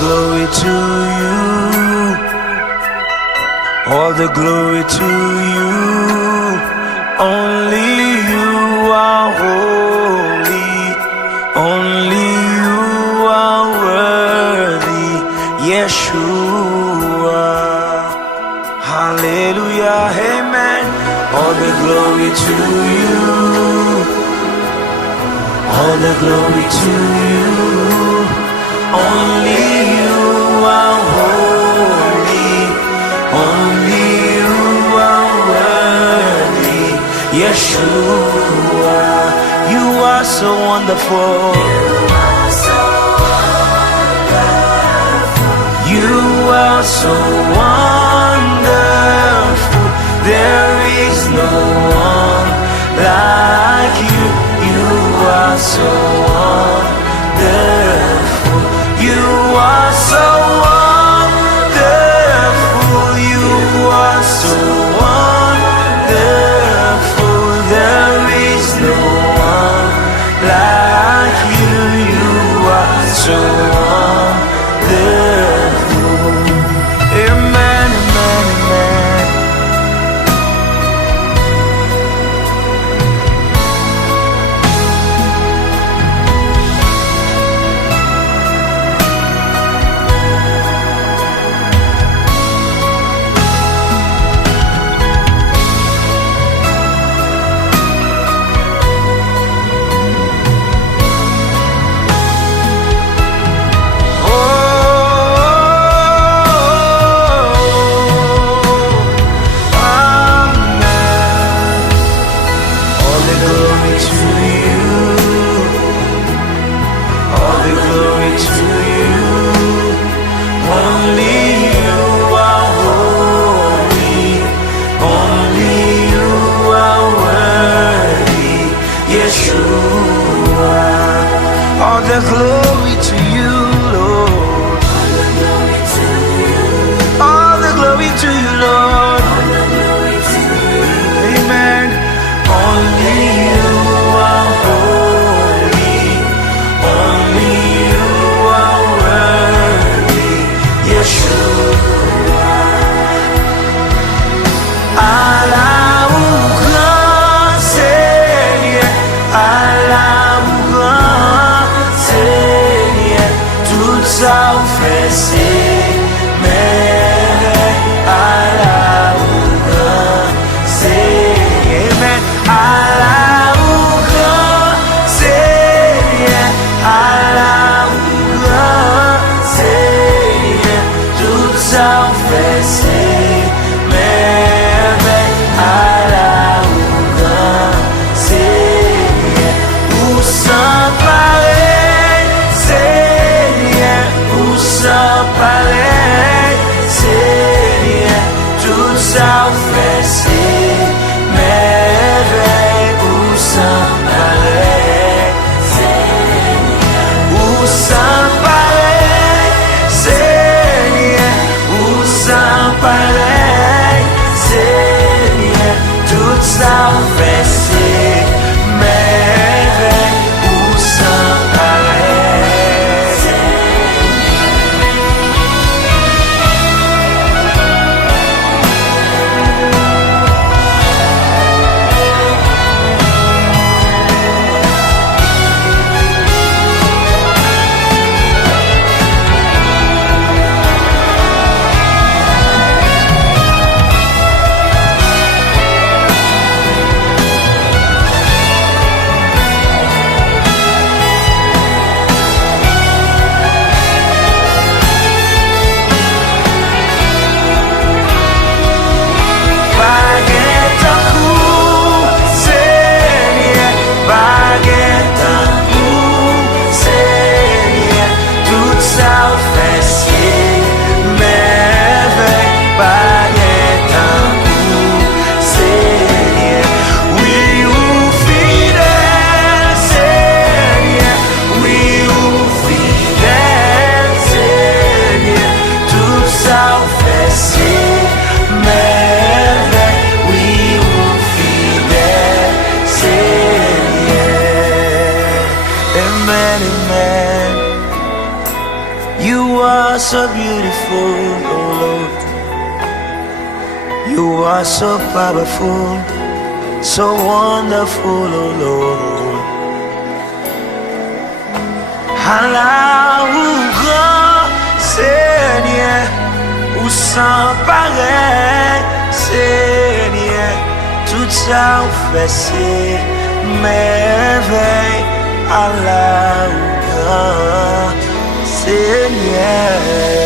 glory to you. All the glory to you. Only you are holy. Only you are worthy. Yeshua. Hallelujah. Amen. All the glory to you. All the glory to you. Only you are holy. Only you are worthy. Yeshua. You are so wonderful. You are so wonderful. There is no one like you. You are so wonderful. You are so wonderful. You are so wonderful. There is no one like you. You are so wonderful. Amen, amen, amen. All the glory to you, Lord. All the glory to you, Lord. Amen. Only you are holy. Only you are worthy. Yeshua. Allah ou grand Seigneur. Allah ou grand Seigneur. Tout ça vous fait c'est merveille. Allah ou grand Seigneur. Amen. Allah ou grand Seigneur. Allah ou grand Seigneur. Tout ça vous fait c'est merveille. Allah ou grand Seigneur. Ou sans pareil Seigneur. Ou sans pareil Seigneur. Tout ça vous fait c'est merveille. Ou sans pareil Seigneur. Ou sans pareil Seigneur. Ou sans pareil Seigneur. Tout ça vous fait c'est merveille. Ou sans pareil You are so beautiful, oh Lord. You are so powerful, so wonderful, oh Lord. Allah ou grand Seigneur, ou sans pareil Seigneur, tout ça ou fait c'est merveille. Allah ou grand Seigneur.